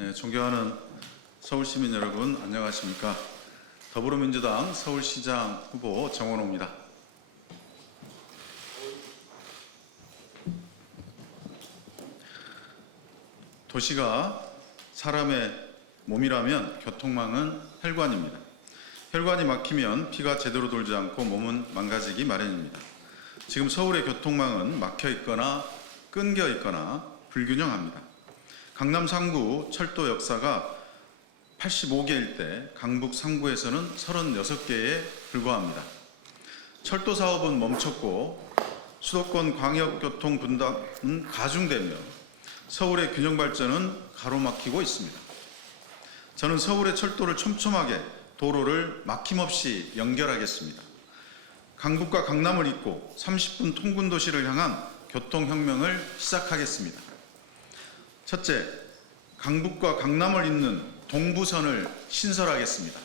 네, 존경하는 서울시민 여러분, 안녕하십니까? 더불어민주당 서울시장 후보 정원호입니다. 도시가 사람의 몸이라면 교통망은 혈관입니다. 혈관이 막히면 피가 제대로 돌지 않고 몸은 망가지기 마련입니다. 지금 서울의 교통망은 막혀 있거나 끊겨 있거나 불균형합니다. 강남 3구 철도 역사가 85개일 때 강북 3구에서는 36개에 불과합니다. 철도 사업은 멈췄고 수도권 광역교통 분담은 가중되며 서울의 균형 발전은 가로막히고 있습니다. 저는 서울의 철도를 촘촘하게 도로를 막힘없이 연결하겠습니다. 강북과 강남을 잇고 30분 통근 도시를 향한 교통혁명을 시작하겠습니다. 첫째, 강북과 강남을 잇는 동부선을 신설하겠습니다.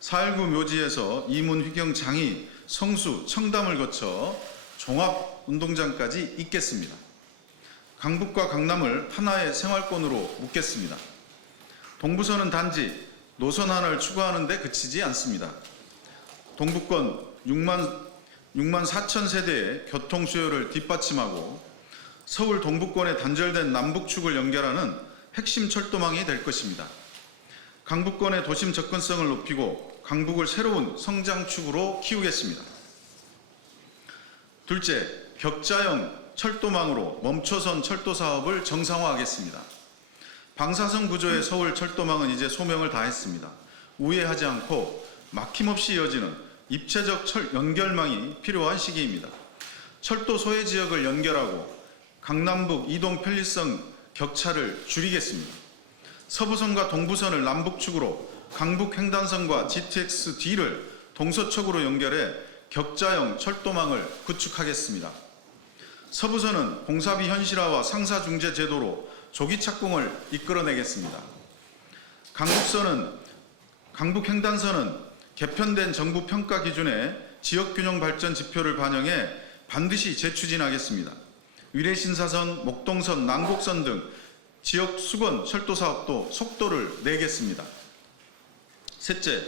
4.19 묘지에서 이문, 휘경, 장이, 성수, 청담을 거쳐 종합운동장까지 잇겠습니다. 강북과 강남을 하나의 생활권으로 묶겠습니다. 동부선은 단지 노선 하나를 추구하는 데 그치지 않습니다. 동부권 6만 4천 세대의 교통 수요를 뒷받침하고 서울 동부권의 단절된 남북축을 연결하는 핵심 철도망이 될 것입니다. 강북권의 도심 접근성을 높이고 강북을 새로운 성장축으로 키우겠습니다. 둘째, 격자형 철도망으로 멈춰선 철도 사업을 정상화하겠습니다. 방사선 구조의 서울 철도망은 이제 소명을 다했습니다. 우회하지 않고 막힘없이 이어지는 입체적 연결망이 필요한 시기입니다. 철도 소외 지역을 연결하고 강남북 이동 편리성 격차를 줄이겠습니다. 서부선과 동부선을 남북축으로 강북 횡단선과 GTX-D를 동서쪽으로 연결해 격자형 철도망을 구축하겠습니다. 서부선은 공사비 현실화와 상사중재 제도로 조기 착공을 이끌어내겠습니다. 강북 횡단선은 개편된 정부 평가 기준의 지역균형 발전 지표를 반영해 반드시 재추진하겠습니다. 위례신사선, 목동선, 난곡선 등 지역 수건 철도 사업도 속도를 내겠습니다. 셋째,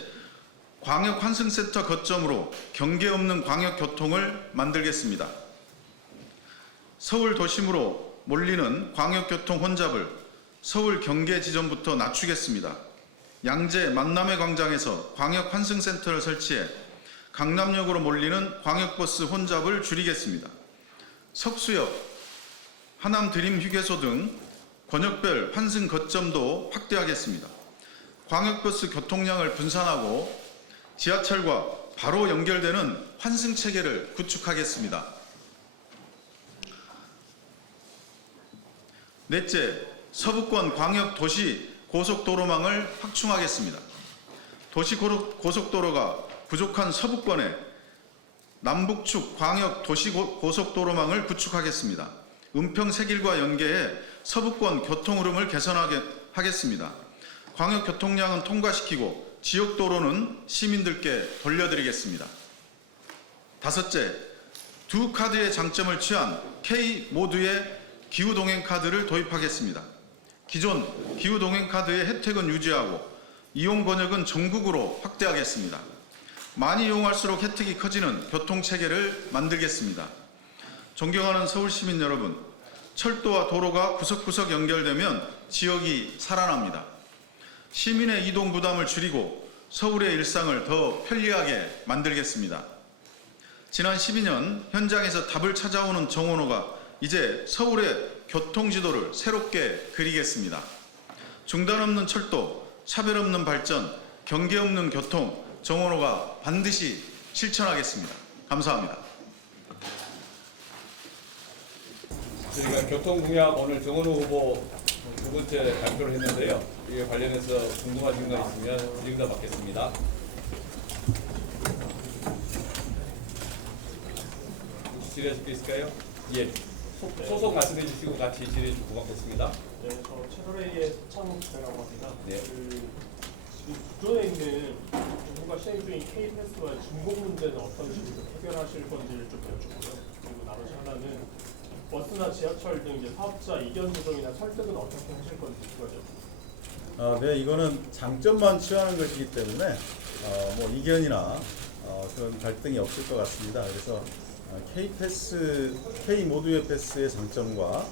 광역 환승센터 거점으로 경계 없는 광역 교통을 만들겠습니다. 서울 도심으로 몰리는 광역교통 혼잡을 서울 경계 지점부터 낮추겠습니다. 양재 만남의 광장에서 광역 환승센터를 설치해 강남역으로 몰리는 광역버스 혼잡을 줄이겠습니다. 석수역, 하남 드림 휴게소 등 권역별 환승 거점도 확대하겠습니다. 광역버스 교통량을 분산하고 지하철과 바로 연결되는 환승 체계를 구축하겠습니다. 넷째, 서부권 광역 도시 고속도로망을 확충하겠습니다. 도시 고속도로가 부족한 서부권에 남북축 광역 도시 고속도로망을 구축하겠습니다. 은평 세길과 연계해 서부권 교통 흐름을 개선하게 하겠습니다. 광역 교통량은 통과시키고 지역 도로는 시민들께 돌려드리겠습니다. 다섯째, 두 카드의 장점을 취한 K 모드의 기후동행 카드를 도입하겠습니다. 기존 기후동행 카드의 혜택은 유지하고 이용 권역은 전국으로 확대하겠습니다. 많이 이용할수록 혜택이 커지는 교통체계를 만들겠습니다. 존경하는 서울시민 여러분, 철도와 도로가 구석구석 연결되면 지역이 살아납니다. 시민의 이동 부담을 줄이고 서울의 일상을 더 편리하게 만들겠습니다. 지난 12년 현장에서 답을 찾아오는 정원호가 이제 서울의 교통지도를 새롭게 그리겠습니다. 중단 없는 철도, 차별 없는 발전, 경계 없는 교통, 정원호가 반드시 실천하겠습니다. 감사합니다. 저희가 교통공약 오늘 정원호 후보 두 번째 발표를 했는데요. 이에 관련해서 궁금하신 거 있으면 질의응답 받겠습니다. 혹시 질의하실 게 있을까요? 예. 소속 말씀해 주시고 같이 질의 주고 받겠습니다. 네, 저 채널A의 서창욱이라고 합니다. 네. 지금 기존에 있는 정부가 시행 중인 K패스와 중복 문제는 어떤 식으로 해결하실 건지를 좀 여쭙고요. 그리고 나머지 하나는 버스나 지하철 등 이제 사업자 이견 조정이나 설득은 어떻게 하실 건지 그거죠. 네, 이거는 장점만 취하는 것이기 때문에 뭐 이견이나 그런 갈등이 없을 것 같습니다. 그래서 K 모두의 패스의 장점과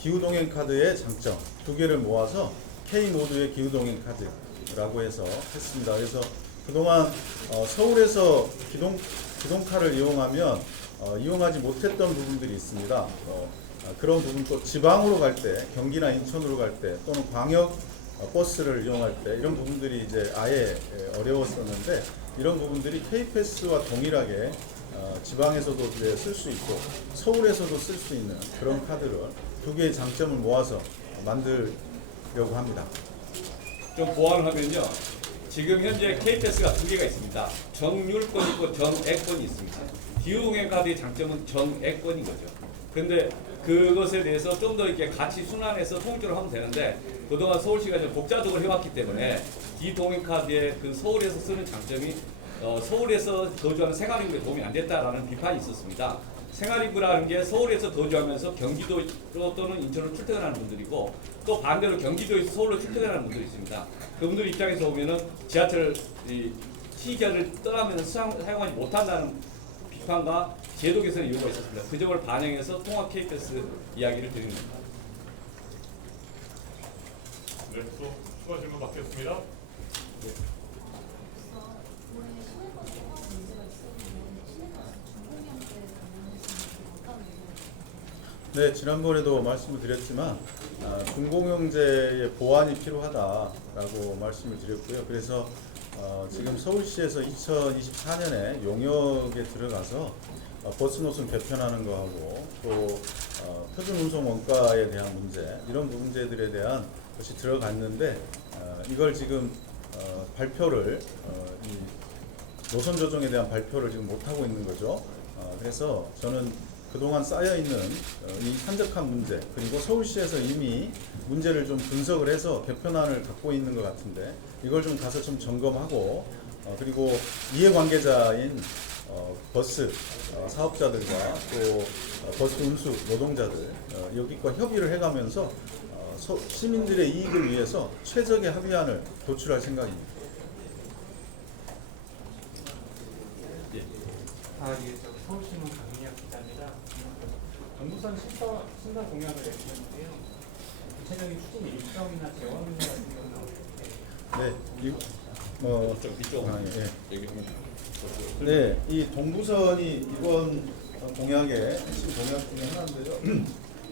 기후동행 카드의 장점 두 개를 모아서 K 모두의 기후동행 카드라고 해서 했습니다. 그래서 그동안 서울에서 기동카를 이용하면 이용하지 못했던 부분들이 있습니다. 그런 부분 또 지방으로 갈 때, 경기나 인천으로 갈 때 또는 광역 버스를 이용할 때 이런 부분들이 이제 아예 어려웠었는데 이런 부분들이 K패스와 동일하게 지방에서도 쓸 수 있고 서울에서도 쓸 수 있는 그런 카드를 두 개의 장점을 모아서 만들려고 합니다. 좀 보완을 하면요. 지금 현재 K패스가 두 개가 있습니다. 정률권이 있고 정액권이 있습니다. 기후동행 카드의 장점은 정액권인 거죠. 그런데 그것에 대해서 좀 더 이렇게 같이 순환해서 통일적으로 하면 되는데 그동안 서울시가 좀 독자적으로 해왔기 때문에 기동행 카드의 그 서울에서 쓰는 장점이 서울에서 거주하는 생활인구에 도움이 안 됐다라는 비판이 있었습니다. 생활인구라는 게 서울에서 거주하면서 경기도로 또는 인천으로 출퇴근하는 분들이고 또 반대로 경기도에서 서울로 출퇴근하는 분들이 있습니다. 그분들 입장에서 보면은 지하철 T기를 떠나면서 사용하지 못한다는 비판과 제도 개선의 요구가 있었습니다. 그 점을 반영해서 통합 K패스 이야기를 드립니다. 네, 또 추가 질문 받겠습니다. 네, 지난번에도 말씀을 드렸지만 중공영제의 보완이 필요하다라고 말씀을 드렸고요. 그래서 지금 서울시에서 2024년에 용역에 들어가서 버스 노선 개편하는 거하고 또 표준 운송 원가에 대한 문제 이런 문제들에 대한 것이 들어갔는데 이걸 지금 발표를 이 노선 조정에 대한 발표를 지금 못 하고 있는 거죠. 그래서 저는 그동안 쌓여있는 이 산적한 문제 그리고 서울시에서 이미 문제를 좀 분석을 해서 개편안을 갖고 있는 것 같은데 이걸 좀 가서 좀 점검하고 그리고 이해관계자인 버스 사업자들과 또 버스 운수 노동자들 여기과 협의를 해가면서 시민들의 이익을 위해서 최적의 합의안을 도출할 생각입니다. 이게 서울신문 강민혁 기자입니다. 동부선 신설 공약을 내주셨는데요. 구체적인 추진 일정이나 재원 같은 경우는 어떻게? 좀 이쪽 얘기하면 네, 이 동부선이 이번 공약의 핵심 공약 중에 하나인데요.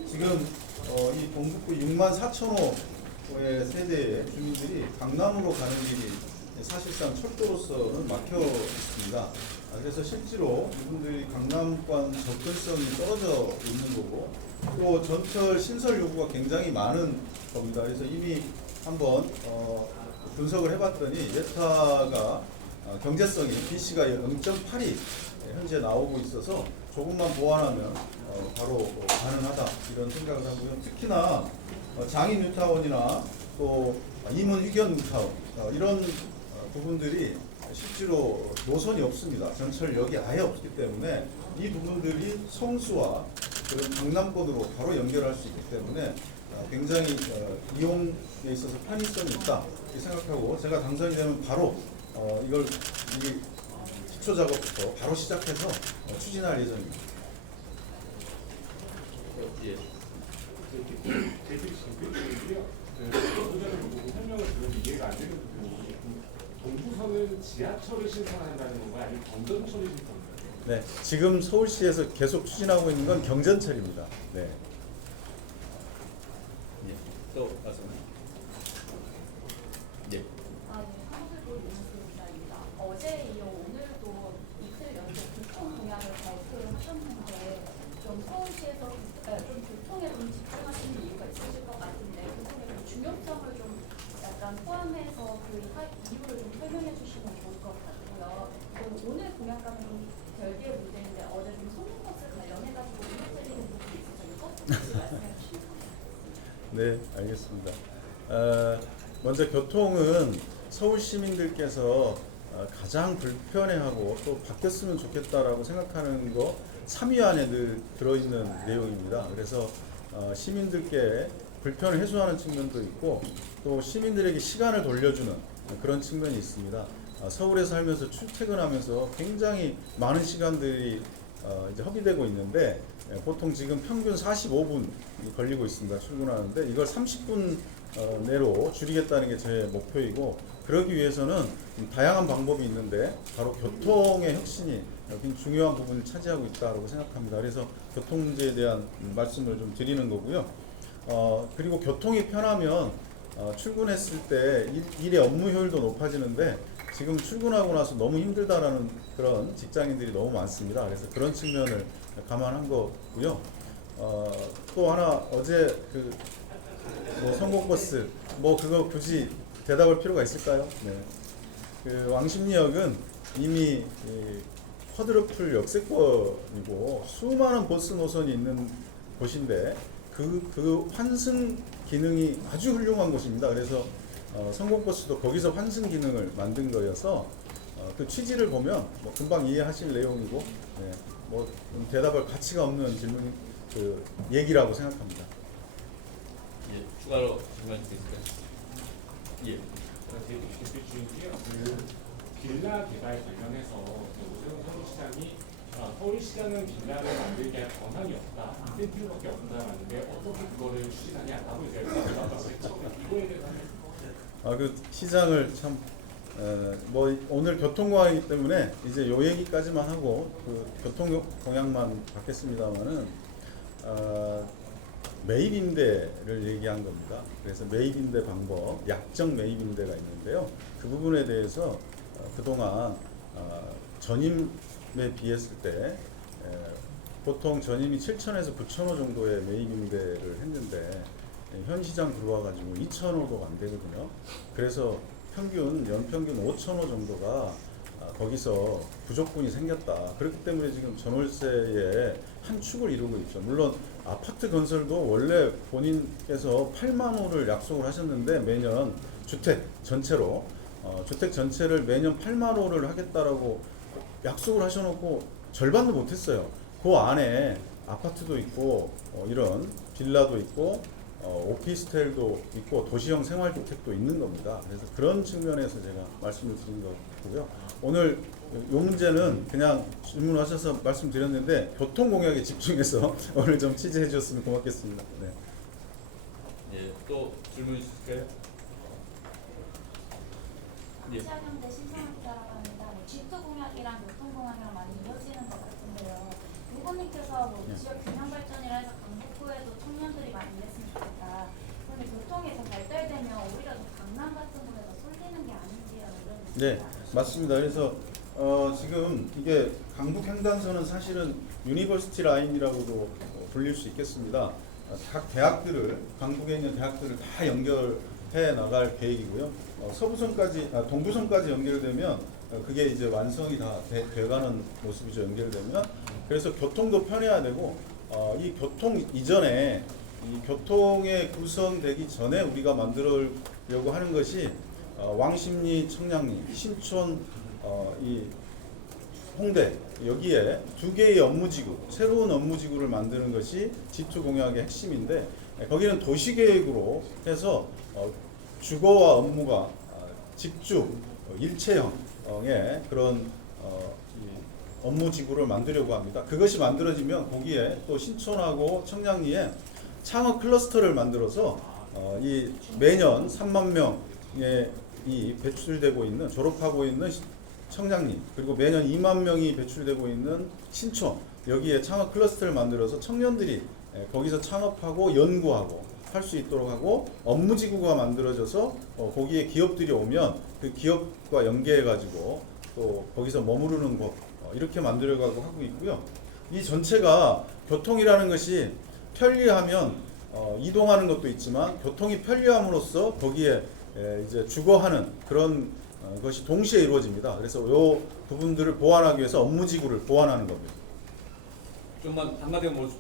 지금 이 동북부 6만 4천호의 세대의 주민들이 강남으로 가는 길이 사실상 철도로서는 막혀 있습니다. 그래서 실제로 이분들이 강남권 접근성이 떨어져 있는 거고 또 전철 신설 요구가 굉장히 많은 겁니다. 그래서 이미 한번 분석을 해봤더니 예타가 경제성이 BC가 0.8이 현재 나오고 있어서 조금만 보완하면 바로 가능하다 이런 생각을 하고요. 특히나 장인 뉴타운이나 또 임원 위견 뉴타운 이런 부분들이 실제로 노선이 없습니다. 전철역이 아예 없기 때문에 이 부분들이 성수와 그런 강남권으로 바로 연결할 수 있기 때문에 굉장히 이용에 있어서 편의성이 있다 이렇게 생각하고 제가 당선이 되면 바로 이걸 기초 작업부터 바로 시작해서 추진할 예정입니다. 예. 설명을 들으면 이해가 안 되는 부분이 동부선은 지하철을 신설한다는 건가요? 아니면 경전철을 신설한다는 건가요? 네, 지금 서울시에서 계속 추진하고 있는 건 경전철입니다. 네. 예. 또 말씀하세요. 예. 한국일보 뉴스입니다. 어제 이어 오늘도 이틀 연속 교통 공약을 발표를 하셨는데 좀 서울시에서 좀 교통에 좀 집중하시는 이유가 있으실 것 같은데 교통의 좀 중요성을 좀 약간 포함해서 그 이유를 좀 설명해 주시면 좋을 것 같고요. 그럼 오늘 공약과는 좀 별개의 문제인데 어제 좀 송림버스 관련해가지고 의혹되는 부분이 있어서 버스 말씀해 주시면 좋겠습니다. 네, 알겠습니다. 먼저 교통은 서울 시민들께서 가장 불편해하고 또 바뀌었으면 좋겠다라고 생각하는 거 3위 안에 늘 들어있는 내용입니다. 그래서 시민들께 불편을 해소하는 측면도 있고 또 시민들에게 시간을 돌려주는 그런 측면이 있습니다. 서울에 살면서 출퇴근하면서 굉장히 많은 시간들이 이제 허비되고 있는데 보통 지금 평균 45분 걸리고 있습니다. 출근하는데 이걸 30분 내로 줄이겠다는 게 제 목표이고 그러기 위해서는 다양한 방법이 있는데 바로 교통의 혁신이 여기 중요한 부분을 차지하고 있다고 생각합니다. 그래서 교통 문제에 대한 말씀을 좀 드리는 거고요. 그리고 교통이 편하면 출근했을 때 일의 업무 효율도 높아지는데 지금 출근하고 나서 너무 힘들다라는 그런 직장인들이 너무 많습니다. 그래서 그런 측면을 감안한 거고요. 또 하나 어제 뭐 성공버스 뭐 그거 굳이 대답할 필요가 있을까요? 네. 그 왕십리역은 이미 쿼드루플 역세권이고 수많은 버스 노선이 있는 곳인데 그 환승 기능이 아주 훌륭한 곳입니다. 그래서 성공버스도 거기서 환승 기능을 만든 거여서 그 취지를 보면 뭐 금방 이해하실 내용이고 네, 뭐 대답할 가치가 없는 질문 그 얘기라고 생각합니다. 예, 추가로 질문할 수 있을까요? 예. 주인께요. 그 빌라 개발 관련해서 오세훈 서울시장이 서울시장은 빌라를 만들게 할 권한이 없다, 인센티브밖에 없다는데 어떻게 그거를 추진하냐라고 이제 했죠. 이거에 대해서 그 시장을 참 뭐 오늘 교통공약이기 때문에 이제 요 얘기까지만 하고 그 교통 공약만 받겠습니다만은 매입 임대를 얘기한 겁니다. 그래서 매입 임대 방법, 약정 매입 임대가 있는데요. 그 부분에 대해서 그동안 전임에 비했을 때 보통 전임이 7,000에서 9,000호 정도의 매입 임대를 했는데 현 시장 들어와가지고 2,000호도 안 되거든요. 그래서 연평균 5,000호 정도가 거기서 부족분이 생겼다. 그렇기 때문에 지금 전월세의 한 축을 이루고 있죠. 물론 아파트 건설도 원래 본인께서 8만 호를 약속을 하셨는데 매년 주택 전체로 주택 전체를 매년 8만 호를 하겠다라고 약속을 하셔놓고 절반도 못했어요. 그 안에 아파트도 있고 이런 빌라도 있고 오피스텔도 있고 도시형 생활주택도 있는 겁니다. 그래서 그런 측면에서 제가 말씀을 드린 거고요. 오늘 이 문제는 그냥 질문하셔서 말씀드렸는데 교통 공약에 집중해서 오늘 좀 취재해 주셨으면 고맙겠습니다. 네. 예, 또 질문 있으실까요? 예. 시작형대 신청학자라고 합니다. G2 공약이랑 교통 공약이랑 많이 이어지는 것 같은데요. 후보님께서 뭐 지역 균형 발전이라 해서 강북구에도 청년들이 많이 일했으면 좋겠다. 그런데 교통이 더 발달되면 오히려 더 강남 같은 곳에 더 쏠리는 게 아닌지라는 의견이 네, 있습니다. 맞습니다. 그래서 지금 이게 강북 횡단선은 사실은 유니버시티 라인이라고도 불릴 수 있겠습니다. 각 대학들을 강북에 있는 대학들을 다 연결해 나갈 계획이고요. 동부선까지 연결되면 그게 이제 완성이 다 돼가는 모습이죠. 연결되면. 그래서 교통도 편해야 되고 이 교통 이전에 이 교통에 구성되기 전에 우리가 만들려고 하는 것이 왕십리, 청량리, 신촌, 이 홍대 여기에 두 개의 업무지구, 새로운 업무지구를 만드는 것이 G2 공약의 핵심인데 거기는 도시계획으로 해서 주거와 업무가 직주, 일체형의 그런 업무지구를 만들려고 합니다. 그것이 만들어지면 거기에 또 신촌하고 청량리에 창업 클러스터를 만들어서 이 매년 3만 명의 이 배출되고 있는 졸업하고 있는 청량리 그리고 매년 2만 명이 배출되고 있는 신촌 여기에 창업 클러스터를 만들어서 청년들이 거기서 창업하고 연구하고 할 수 있도록 하고 업무지구가 만들어져서 거기에 기업들이 오면 그 기업과 연계해 가지고 또 거기서 머무르는 곳 이렇게 만들어가고 하고 있고요. 이 전체가 교통이라는 것이 편리하면 이동하는 것도 있지만 교통이 편리함으로써 거기에 이제 주거하는 그런 것이 동시에 이루어집니다. 그래서 이 부분들을 보완하기 위해서 업무지구를 보완하는 겁니다. 좀만 한마디만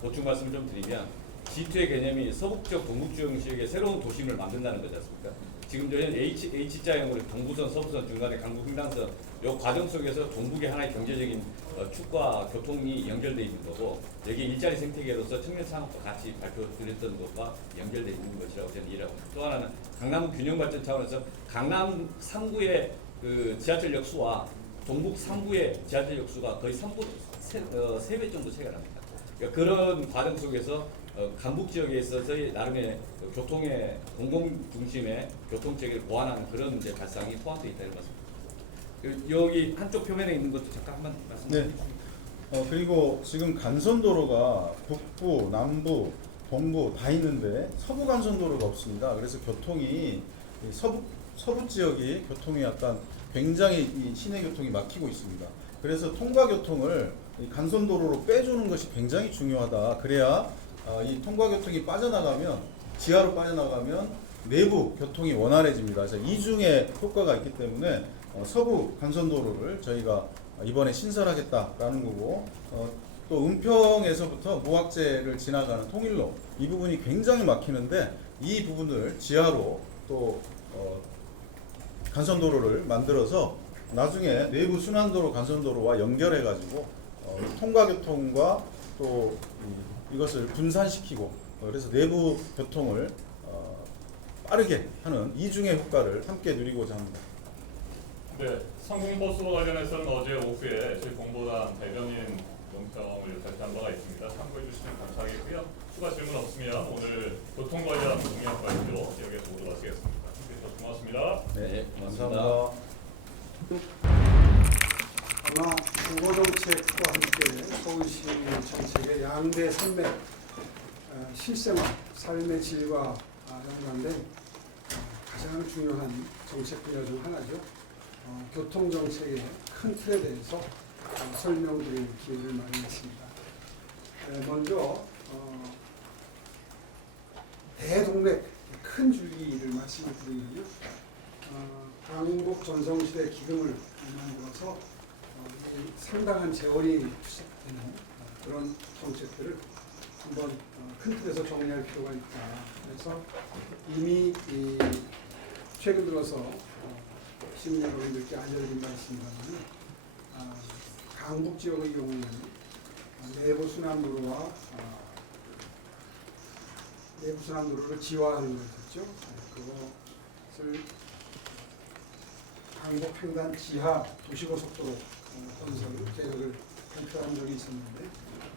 보충 말씀을 좀 드리면 G2의 개념이 서북적 동북지역 지역에 새로운 도심을 만든다는 거지 않습니까? 지금 저희는 H자형으로 동부선, 서부선, 중간에 강북횡단선 요 과정 속에서 동북의 하나의 경제적인 축과 교통이 연결되어 있는 거고 여기 일자리 생태계로서 청년 산업도 같이 발표드렸던 것과 연결되어 있는 것이라고 저는 이해하고 또 하나는 강남 균형 발전 차원에서 강남 3구의 그 지하철역 수와 동북 3구의 지하철역 수가 거의 3배 정도 차이가 납니다. 그러니까 그런 과정 속에서 강북 지역에 있어서의 나름의 교통의 공공 중심의 교통체계를 보완하는 그런 이제 발상이 포함되어 있다는 것입니다. 여기 한쪽 표면에 있는 것도 잠깐 한번 말씀드리겠습니다. 그리고 지금 간선도로가 북부, 남부, 동부 다 있는데 서부 간선도로가 없습니다. 그래서 교통이 이 서부 지역이 교통이 약간 굉장히 이 시내 교통이 막히고 있습니다. 그래서 통과 교통을 이 간선도로로 빼주는 것이 굉장히 중요하다. 그래야 이 통과 교통이 빠져나가면 지하로 빠져나가면 내부 교통이 원활해집니다. 그래서 이중의 효과가 있기 때문에 서부 간선도로를 저희가 이번에 신설하겠다라는 거고 또 은평에서부터 무학재를 지나가는 통일로 이 부분이 굉장히 막히는데 이 부분을 지하로 또 간선도로를 만들어서 나중에 내부 순환도로 간선도로와 연결해 가지고 통과교통과 또 이것을 분산시키고 그래서 내부 교통을 빠르게 하는 이중의 효과를 함께 누리고자 합니다. 네, 상공버스와 관련해서는 어제 오후에 저희 공보단 대변인 논평을 발표한 바가 있습니다. 참고해 주시면 감사하겠고요. 추가 질문 없으면 오늘 교통 관련 공약 발표 여기서 모두 마치겠습니다. 함께해 주셔서 고맙습니다. 네, 감사합니다. 아마 국어정책과 함께 서울시 정책의 양대 산맥 실생활, 삶의 질과 연관된 가장 중요한 정책 분야 중 하나죠. 교통정책의 큰 틀에 대해서 설명드릴 기회를 마련했습니다. 먼저 대동맥 큰 줄기를 말씀을 드리면요. 강북 전성시대 기금을 만들어서 상당한 재원이 투입되는 그런 정책들을 한번 큰 틀에서 정리할 필요가 있다. 그래서 이미 최근 들어서 시민 여러분들께 알려드린 바 있습니다만 강북 지역의 경우에는 내부 순환도로를 지화하는 것이었죠. 그것을 강북 횡단 지하 도시고속도로 건설 계획을 발표한 적이 있었는데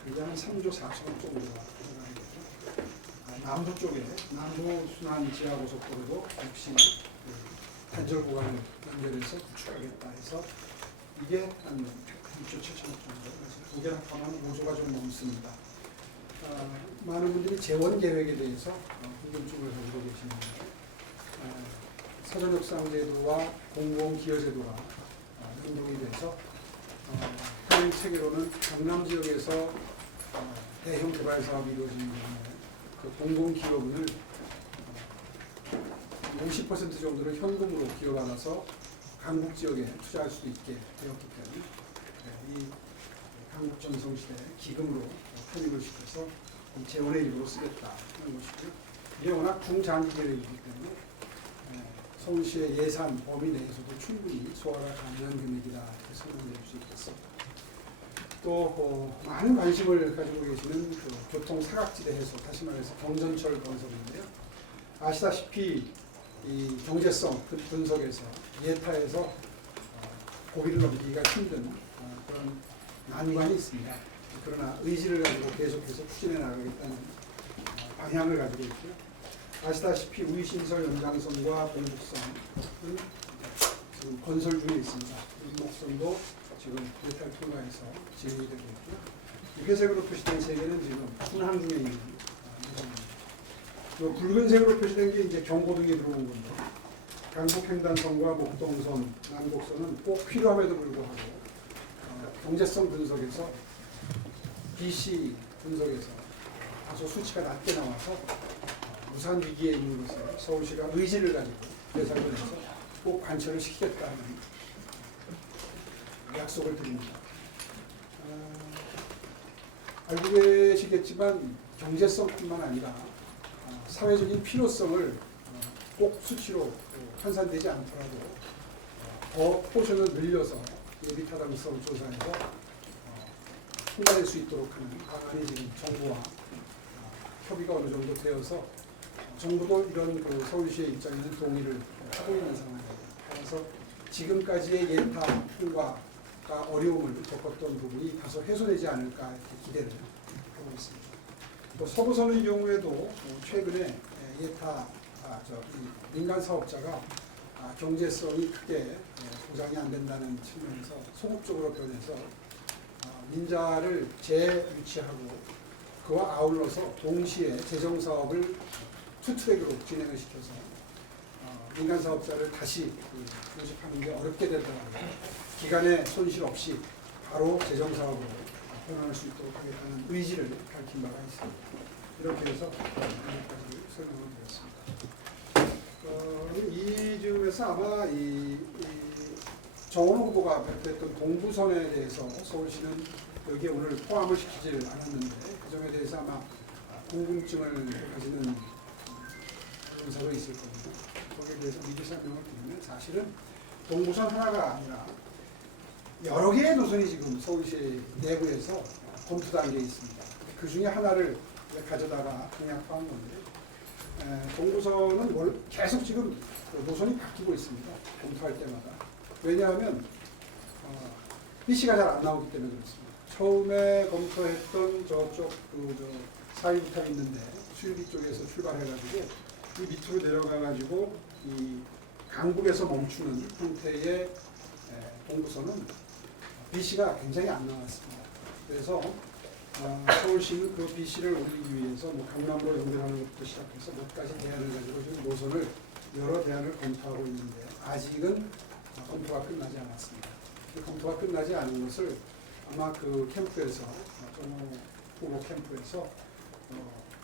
그게 한 3조 4천억 정도가 들어가겠죠. 남부 쪽에 남부 순환 지하 고속도로도 역시 단절 구간을 연결해서 구축하겠다 해서 이게 한 6조 7천억 정도. 그래서 두개 합하면 5조가 좀 넘습니다. 많은 분들이 재원 계획에 대해서 궁금증을 가지고 계시는데 사전협상제도와 공공기여제도가 연동이 돼서 현행 체계로는 강남 지역에서 대형 개발 사업이 이루어지는 경우에 그 공공기여분을 50% 정도를 현금으로 기여받아서 강북 지역에 투자할 수 있게 되었기 때문에 이 강북 전성시대 기금으로 편입을 시켜서 이 재원의 일부로 쓰겠다 하는 것이고요. 이게 워낙 중장기 계획이기 때문에 서울시의 예산 범위 내에서도 충분히 소화가 가능한 금액이다 이렇게 설명드릴 수 있겠습니다. 또 많은 관심을 가지고 계시는 그 교통 사각지대 해소, 다시 말해서 경전철 건설인데요. 아시다시피 이 경제성 분석에서 예타에서 고비를 넘기기가 힘든 그런 난관이 있습니다. 그러나 의지를 가지고 계속해서 추진해 나가겠다는 방향을 가지고 있고요. 아시다시피 우이신설 연장선과 동북선은 지금 건설 중에 있습니다. 인목선도 지금 예타를 통과해서 진행이 되고 있고요. 회색으로 표시된 세 개는 지금 순항 중에 있는 예정입니다. 붉은색으로 표시된 게 이제 경고등이 들어온 건데 강북 횡단선과 목동선, 남곡선은 꼭 필요함에도 불구하고 경제성 분석에서 BC 분석에서 다소 수치가 낮게 나와서 무산 위기에 있는 것을 서울시가 의지를 가지고 예산을 내서 꼭 관철을 시키겠다는 약속을 드립니다. 알고 계시겠지만 경제성뿐만 아니라 사회적인 필요성을 꼭 수치로 환산되지 않더라도 더 포션을 늘려서 예비타당성 조사에서 통과될 수 있도록 하는 방안이 지금 정부와 협의가 어느 정도 되어서 정부도 이런 그 서울시의 입장에는 동의를 하고 있는 상황입니다. 그래서 지금까지의 예타 통과가 어려움을 겪었던 부분이 다소 해소되지 않을까 이렇게 기대를 하고 있습니다. 또 서부선의 경우에도 최근에 예타 이 민간 사업자가 경제성이 크게 보장이 안 된다는 측면에서 소극적으로 변해서 민자를 재유치하고 그와 아울러서 동시에 재정 사업을 투트랙으로 진행을 시켜서 민간 사업자를 다시 모집하는 게 어렵게 되더라고요. 기간의 손실 없이 바로 재정 사업으로 변화할 수 있도록 하겠다는 의지를 밝힌 바가 있습니다. 이렇게 해서 여기까지 설명을 드렸습니다. 이 즈음에서 아마 이 정원호 후보가 발표했던 동부선에 대해서 서울시는 여기에 오늘 포함을 시키지 않았는데 그 점에 대해서 아마 궁금증을 가지는 언론사도 있을 겁니다. 거기에 대해서 미리 설명을 드리면 사실은 동부선 하나가 아니라 여러 개의 노선이 지금 서울시 내부에서 검토 단계에 있습니다. 그 중에 하나를 가져다가 공약화한 건데 동부선은 계속 지금 노선이 바뀌고 있습니다. 검토할 때마다. 왜냐하면 BC가 잘 안 나오기 때문에 그렇습니다. 처음에 검토했던 저쪽 사이부터 있는데 수유비 쪽에서 출발해가지고 이 밑으로 내려가가지고 이 강북에서 멈추는 형태의 동부선은 BC가 굉장히 안 나왔습니다. 그래서 서울시는 그 BC를 올리기 위해서 뭐 강남으로 연결하는 것부터 시작해서 몇 가지 대안을 가지고 지금 노선을 여러 대안을 검토하고 있는데 아직은 검토가 끝나지 않았습니다. 그 검토가 끝나지 않은 것을 아마 그 캠프에서 정호 후보 캠프에서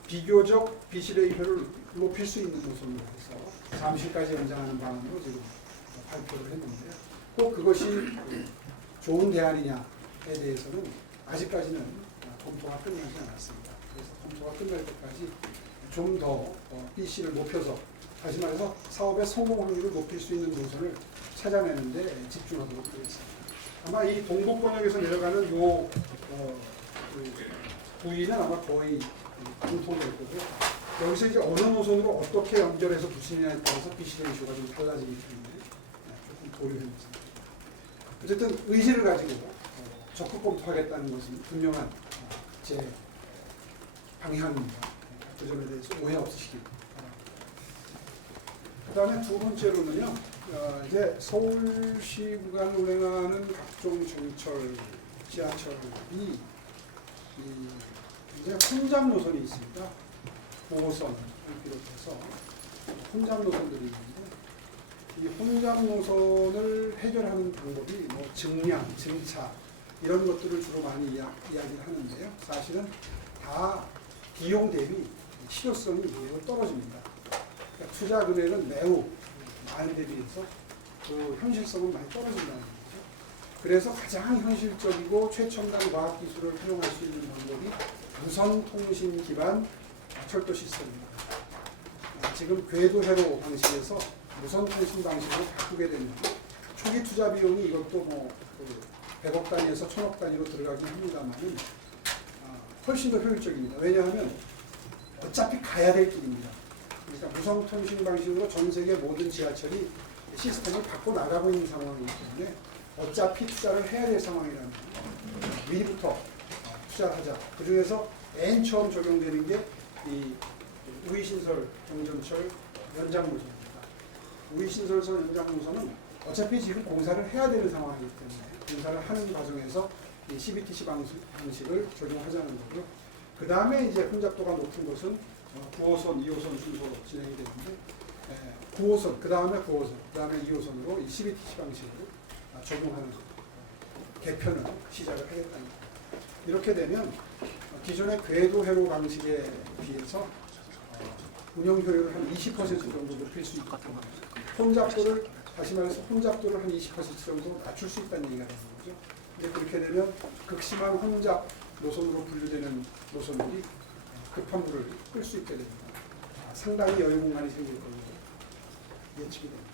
비교적 BC 레이표를 높일 수 있는 노선으로 해서 잠실까지 연장하는 방안으로 지금 발표를 했는데요. 꼭 그것이 좋은 대안이냐에 대해서는 아직까지는 검토가 끝나지 않았습니다. 그래서 검토가 끝날 때까지 좀 더 BC를 높여서 다시 말해서 사업의 성공 확률을 높일 수 있는 노선을 찾아내는 데 집중하도록 하겠습니다. 아마 이 동북권역에서 내려가는 요 부위는 아마 거의 공통될 거고요. 여기서 이제 어느 노선으로 어떻게 연결해서 붙이느냐에 따라서 BC 레이쇼가 좀 달라지기 때문에 조금 고려해보겠습니다. 어쨌든 의지를 가지고 적극 검토하겠다는 것은 분명한 제 방향입니다. 그 점에 대해서 오해 없으시기 바랍니다. 그 다음에 두 번째로는요, 이제 서울시 구간을 운행하는 각종 전철, 지하철이 이제 혼잡 노선이 있습니다. 5호선을 비롯해서 혼잡 노선들이 있는데 이 혼잡 노선을 해결하는 방법이 뭐 증량, 증차 이런 것들을 주로 많이 이야기를 하는데요. 사실은 다 비용 대비 실효성이 매우 떨어집니다. 그러니까 투자 금액은 매우 많은 데 비해서 그 현실성은 많이 떨어진다는 거죠. 그래서 가장 현실적이고 최첨단 과학기술을 활용할 수 있는 방법이 무선통신 기반 철도 시스템입니다. 지금 궤도회로 방식에서 무선통신 방식으로 바꾸게 되면 초기 투자 비용이 이것도 뭐 100억 단위에서 1000억 단위로 들어가긴 합니다만은 훨씬 더 효율적입니다. 왜냐하면 어차피 가야 될 길입니다. 그러니까 무선통신 방식으로 전 세계 모든 지하철이 시스템을 바꿔 나가고 있는 상황이기 때문에 어차피 투자를 해야 될 상황이라면 미리부터 투자를 하자. 그 중에서 맨 처음 적용되는 게 이 우이신설 경전철 연장 노선입니다. 우이신설선 연장 노선은 어차피 지금 공사를 해야 되는 상황이기 때문에 공사를 하는 과정에서 이 CBTC 방식을 적용하자는 거고요. 그 다음에 이제 혼잡도가 높은 것은 9호선, 2호선 순서로 진행이 되는데 9호선, 그 다음에 9호선, 그 다음에 2호선으로 이 CBTC 방식을 적용하는 개편을 시작을 하겠다는 겁니다. 이렇게 되면 기존의 궤도회로 방식에 비해서 운영 효율을 한 20% 정도 높일 수 있기 때문에 혼잡도를 다시 말해서 혼잡도를 한 20% 정도 낮출 수 있다는 얘기가 되는 거죠. 근데 그렇게 되면 극심한 혼잡 노선으로 분류되는 노선들이 급한 물을 끌 수 있게 됩니다. 상당히 여유 공간이 생길 거고 예측이 됩니다.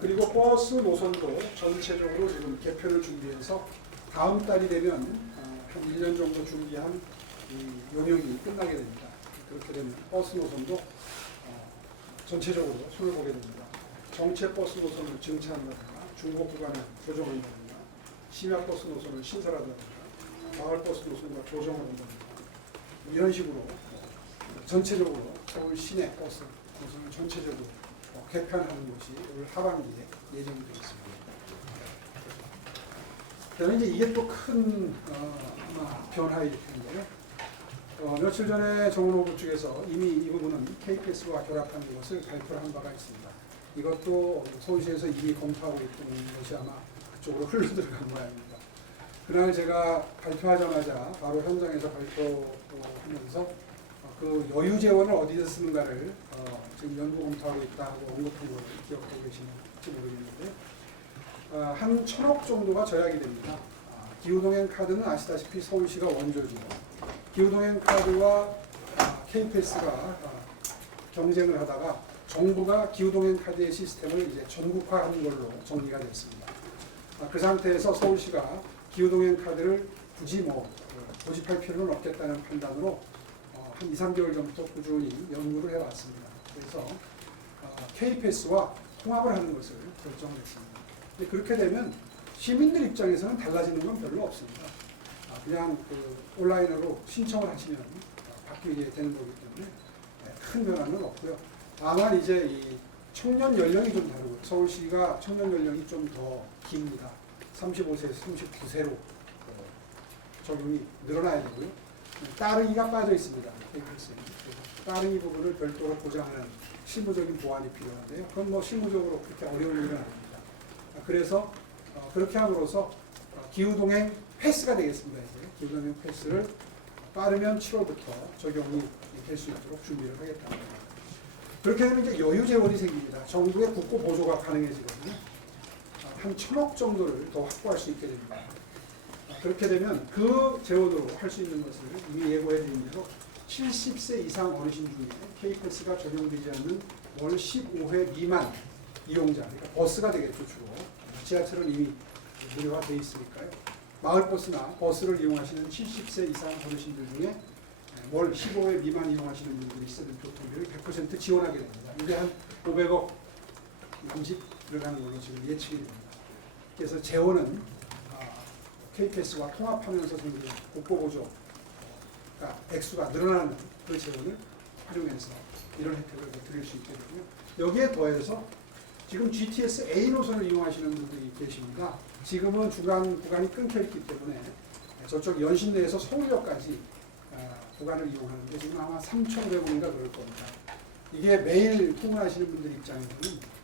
그리고 버스 노선도 전체적으로 지금 개편을 준비해서 다음 달이 되면 한 1년 정도 준비한 이 용역이 끝나게 됩니다. 그렇게 되면 버스 노선도 전체적으로 손을 보게 됩니다. 정체 버스 노선을 증차한다든가 중복 구간을 조정한다든가 심야 버스 노선을 신설한다든가 마을 버스 노선과 조정을 한다든가 이런 식으로 전체적으로 서울 시내 버스 노선을 전체적으로 개편하는 것이 올 하반기에 예정되어 있습니다. 그다음에 이제 이게 또 큰 아마 변화일 텐데요. 며칠 전에 정은호부 측에서 이미 이 부분은 KPS와 결합하는 것을 발표를 한 바가 있습니다. 이것도 서울시에서 이미 검토하고 있던 것이 아마 그쪽으로 흘러들어간 모양입니다. 그날 제가 발표하자마자 바로 현장에서 발표하면서 그 여유 재원을 어디서 쓰는가를 지금 연구 검토하고 있다고 언급한 걸 기억하고 계시는지 모르겠는데 한 1,000억 정도가 절약이 됩니다. 기후동행 카드는 아시다시피 서울시가 원조죠. 기후동행 카드와 K패스가 경쟁을 하다가 정부가 기후동행 카드의 시스템을 이제 전국화하는 걸로 정리가 됐습니다. 그 상태에서 서울시가 기후동행 카드를 굳이 고집할 필요는 없겠다는 판단으로 한 2, 3개월 전부터 꾸준히 연구를 해왔습니다. 그래서 K패스와 통합을 하는 것을 결정을 했습니다. 근데 그렇게 되면 시민들 입장에서는 달라지는 건 별로 없습니다. 그냥 온라인으로 신청을 하시면 바뀌게 되는 거기 때문에 큰 변화는 없고요. 다만 이제 이 청년 연령이 좀 다르고 서울시가 청년 연령이 좀 더 깁니다. 35세에서 39세로 적용이 늘어나야 되고요. 따릉이가 빠져 있습니다. 따릉이 부분을 별도로 보장하는 실무적인 보완이 필요한데요. 그건 뭐 실무적으로 그렇게 어려운 일은 아닙니다. 그래서 그렇게 함으로써 기후동행 패스가 되겠습니다. 이제 기후동행 패스를 빠르면 7월부터 적용이 될 수 있도록 준비를 하겠다는 겁니다. 그렇게 되면 이제 여유 재원이 생깁니다. 정부의 국고 보조가 가능해지거든요. 한 1,000억 정도를 더 확보할 수 있게 됩니다. 그렇게 되면 그 재원으로 할 수 있는 것을 이미 예고해 드린 대로 70세 이상 어르신 중에 K패스가 적용되지 않는 월 15회 미만 이용자, 그러니까 버스가 되겠죠 주로. 지하철은 이미 무료화되어 있으니까요. 마을버스나 버스를 이용하시는 70세 이상 어르신들 중에 월 15회 미만 이용하시는 분들이 쓰는 교통비를 100% 지원하게 됩니다. 이게 한 500억 남짓 들어가는 걸로 지금 예측이 됩니다. 그래서 재원은 KPS와 통합하면서 생기는 국고보조 액수가 늘어나는 그 재원을 활용해서 이런 혜택을 드릴 수 있게 되고요. 여기에 더해서 지금 GTS A 노선을 이용하시는 분들이 계십니다. 지금은 중간 구간이 끊겨 있기 때문에 저쪽 연신내에서 서울역까지 구간을 이용하는데 지금 아마 3,500원인가 그럴 겁니다. 이게 매일 통근하시는 분들 입장에서는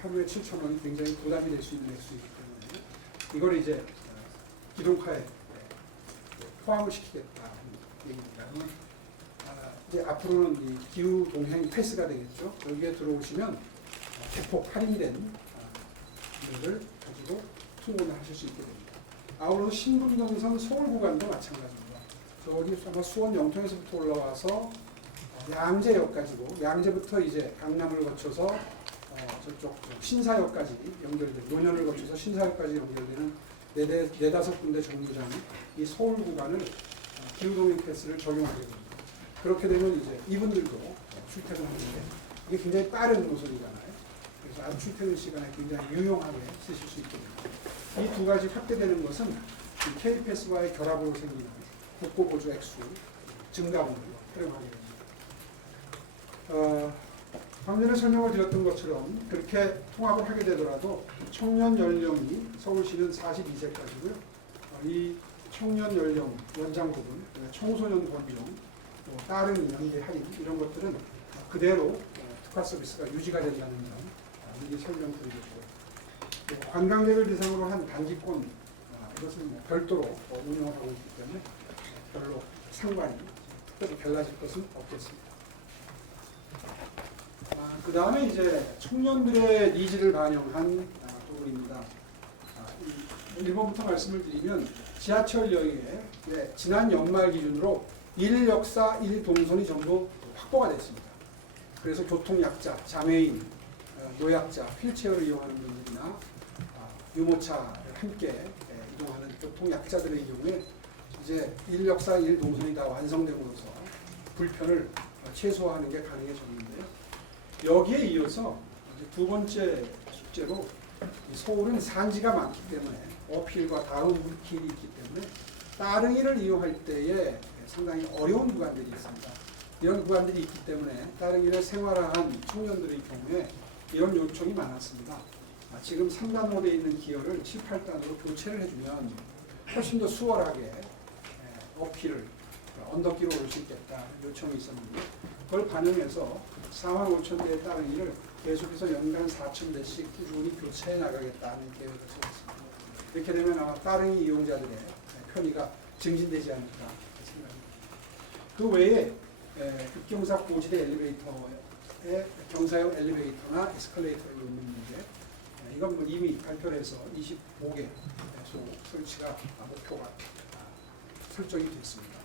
하루에 7,000원이 굉장히 부담이 될 수 있는 액수이기 때문에 이걸 이제 기동카에 포함을 시키겠다는 얘기입니다. 이제 앞으로는 이 기후 동행 패스가 되겠죠. 여기에 들어오시면 대폭 할인이 된 금액을 가지고 통근을 하실 수 있게 됩니다. 아울러 신분당선 서울 구간도 마찬가지입니다. 저기 아마 수원 영통에서부터 올라와서 양재역까지고 양재부터 이제 강남을 거쳐서 저쪽 신사역까지 연결되는 노년을 거쳐서 신사역까지 연결되는 네다섯 군데 정류장이 이 서울 구간을 기후동행 패스를 적용하게 됩니다. 그렇게 되면 이제 이분들도 출퇴근하는데 이게 굉장히 빠른 노선이잖아요. 그래서 아주 출퇴근 시간에 굉장히 유용하게 쓰실 수 있게 됩니다. 이 두 가지 확대되는 것은 K패스와의 결합으로 생기는 국고보조 액수 증가분으로 활용하게 됩니다. 방금 전에 설명을 드렸던 것처럼 그렇게 통합을 하게 되더라도 청년 연령이 서울시는 42세까지고요. 이 청년 연령 연장 부분, 청소년 권종, 따릉이 연계 할인 이런 것들은 그대로 특화 서비스가 유지가 된다는 점 미리 설명드리겠고요. 관광객을 대상으로 한 단기권 이것은 별도로 운영을 하고 있기 때문에 별로 상관이 특별히 달라질 것은 없겠습니다. 그 다음에 이제 청년들의 니즈를 반영한 부분입니다. 1번부터 말씀을 드리면 지하철역에 지난 연말 기준으로 1역사 1동선이 전부 확보가 됐습니다. 그래서 교통약자, 장애인, 노약자, 휠체어를 이용하는 분들이나 유모차를 함께 이동하는 교통약자들의 경우에 이제 1역사 1동선이 다 완성됨으로써 불편을 최소화하는 게 가능해졌는데요. 여기에 이어서 이제 두 번째 숙제로 서울은 산지가 많기 때문에 어필과 다음 길이 있기 때문에 따릉이를 이용할 때에 상당히 어려운 구간들이 있습니다. 이런 구간들이 있기 때문에 따릉이를 생활화한 청년들의 경우에 이런 요청이 많았습니다. 지금 3단 모드에 있는 기어를 7, 8단으로 교체를 해주면 훨씬 더 수월하게 어필을 언덕길로 올 수 있겠다는 요청이 있었는데 그걸 반영해서 45,000대의 따릉이를 계속해서 연간 4,000대씩 꾸준히 교체해 나가겠다는 계획을 세웠습니다. 이렇게 되면 아마 따릉이 이용자들의 편의가 증진되지 않을까 생각합니다. 그 외에 급경사 고지대 엘리베이터에 경사용 엘리베이터나 에스컬레이터를 놓는 문제, 이건 뭐 이미 발표를 해서 25개 설치가 목표가 설정이 됐습니다.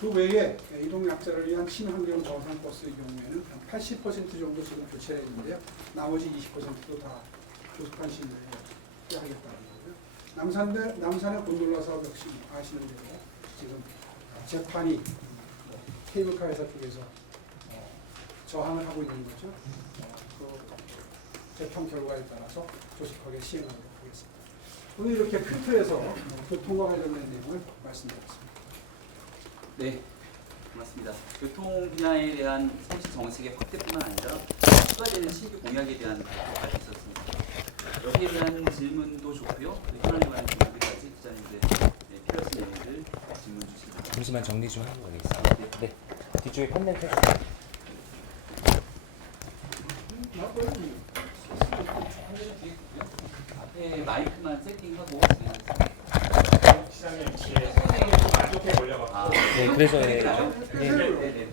그 외에 이동약자를 위한 친환경 저상 버스의 경우에는 한 80% 정도 지금 교체를 했는데요. 나머지 20%도 다 조속한 시일에 하겠다는 거고요. 남산의 곤돌라 사업 역시 아시는 대로 지금 재판이 케이블카 회사 쪽에서 저항을 하고 있는 거죠. 그 재판 결과에 따라서 조속하게 시행하도록 하겠습니다. 오늘 이렇게 필터에서 교통과 관련된 내용을 말씀드렸습니다. 네, 고맙습니다. 교통 분야에 대한 서울시 정책의 확대뿐만 아니라 추가되는 신규 공약에 대한 발표가 있었습니다. 여기에 대한 질문도 좋고요. 현안에 관한 질문들까지 기자님들 필요하신 내용들 질문 주시면 잠시만 정리 좀 하고 가겠습니다. 네. 뒤쪽에 판넬 펴주세요. 앞에 마이크만 세팅하고 시장님 뒤에 선생님이 좀 안 좋게 걸려갖고 네, 그래서 네, 네. 네, 네.